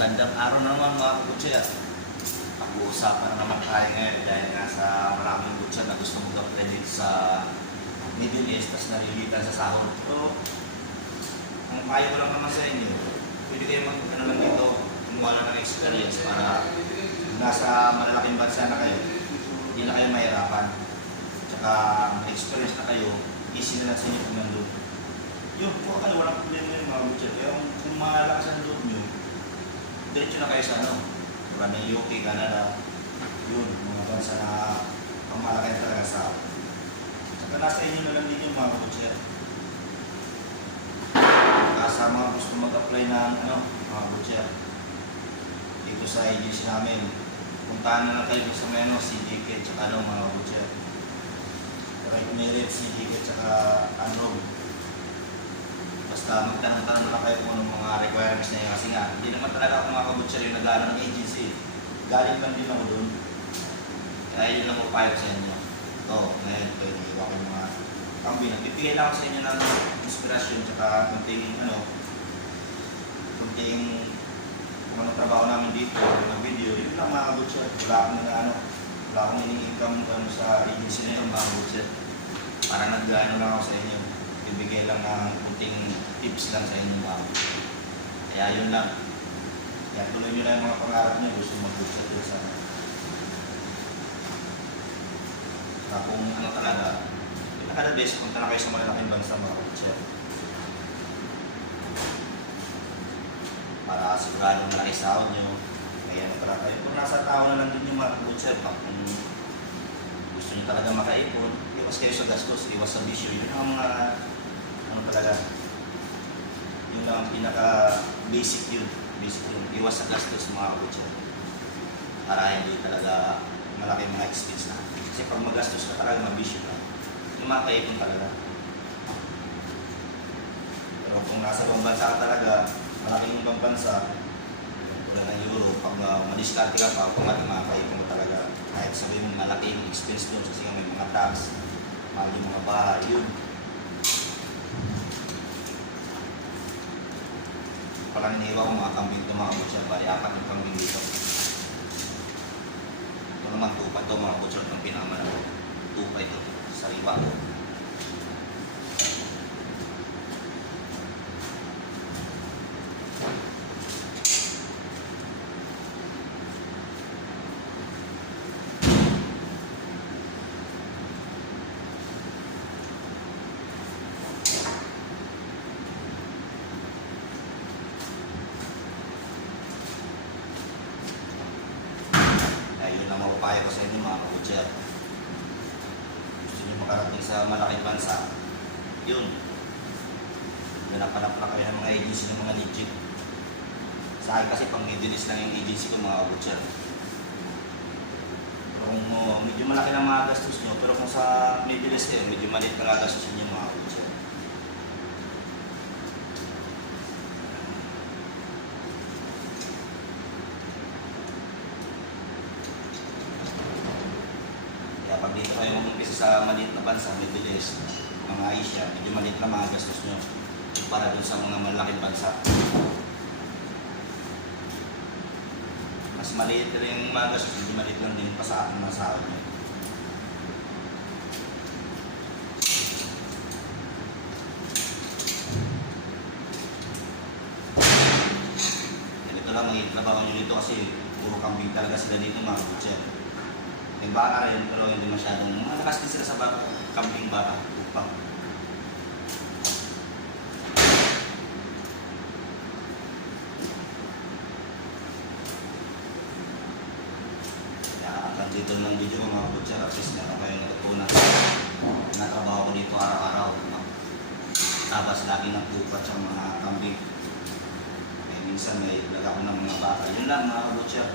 Gandang araw na naman mga kabutse at pag-uusapan na naman tayo ngayon dahil nga sa maraming butsa na gusto mag-apply dito sa Middle East tas nalilitan sa sahod. So, ang payo ko lang naman sa inyo, pwede kayo mag-ano lang dito, kumuha lang ng experience para nasa malalaking bansa na kayo, hindi na kayo mahirapan. Tsaka may experience na kayo, easy na lang sa inyo kung nandun. Yun, kung kayo walang problema yun mga butsa. Kaya kung malakas ang loob nyo, diretso na kayo sa ano, diba ng UK, Canada, yun, mga bansa na ang malaki talaga sa saka nasa inyo na lang din yung mga butcher. Sa mga gusto mag-apply ng ano, mga butcher dito sa agency namin, puntahan na lang kayo sa menu, CDK, tsaka ano mga butcher. Right merit, CDK, tsaka ano. Basta magtanong-tanong lang kayo kung anong mga requirements na yun. Kasi nga, hindi naman talaga ako mga kabutcher yung nag-aaral ng agency. Galing lang din ako doon. Kaya yun lang mo payo sa inyo. Ito, ngayon, pwede iwa ko yung mga kambing. Bibigay lang ako sa inyo ng inspirasyon tsaka kunting kung anong trabaho namin dito, ng video. Yun lang mga kabutcher. Wala akong ini-income sa agency na yun mga kabutcher. Para nag-ano lang ako sa inyo. Bibigay lang ng kunting tips lang sa inyo mga. Kaya yun lang. Kaya tuloy nyo na yung mga pangarap nyo. Gusto mag-buksa doon sa kung ano talaga. Pinaka-best, punta na kayo sa malalaking bansa mga buksa. Para sigurado malaki sahod nyo. Kaya para kayo. Kung nasa tao na lang din yung mga buksa, kung gusto nyo talaga makaipon, iwas kayo sa gastos, iwas sa bisyo. Yun ang mga ano talaga, yun lang ang pinaka-basic yun. Basic yun. Iwas sa gastos mga kabutsa. Para hindi talaga malaki mga expense na. Kasi pag magastos ka talaga, mabisyo na. Yung makaipon talaga. Pero kung nasa ibang bansa ka talaga, malaking ibang bansa, tulad ng Euro, pag madiskarte ka pa, pag makaipon mo talaga. Kahit sabihin mo malaking expense doon, kasi may mga tax, mahal yung mga bahay, yun. Parang iniiwa ko mga kambing ito mga butcher, bali apat yung kambing dito. Ito naman tupa ito mga butcher, itong pinakamalaki. Tupa ito, sariwa. Yun ang mapapayo ko sa inyo mga kabutcher. Gusto nyo makarating sa malaking bansa, yun. Nanapanap na kayo ng mga agency ng mga legit. Sa akin kasi pang Middle East lang yung agency ko mga kabutcher. Kung medyo malaki lang mga gastos nyo, pero kung sa Middle East kayo, medyo maliit na gastos nyo mga kabutcher. Pag dito kayo mag-umpisa sa maliit na bansa, Middle East, mga Asia, medyo maliit na mga gastos nyo para dun sa mga malaking bansa. Mas maliit rin yung mga gastos, medyo maliit lang din pa sa akin mga sahod nyo. Ganito lang magiging trabaho nyo dito kasi puro kambing talaga sila dito mga butcher. May baka rin, pero hindi masyadong malakas din sila sa baka, kambing baka, upang. Kaya hanggang dito lang video mga butcher, at least meron kayong natutunan. Natrabaho ko dito araw-araw. Tapos lagi ng pupa at mga kambing. Kaya minsan may laga ko ng mga baka. Yun lang mga butcher.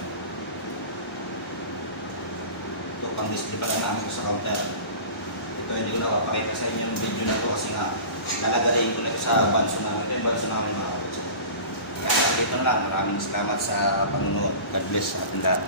Pang display pala namin ko sa counter. Ito hindi ko na papakita sa inyo yung video na ito kasi nga nalagarin ko na ito sa banso namin. Ito yung banso namin mga kapatid. Kaya dito na lang. Maraming salamat sa panonood. God bless sa ating lahat.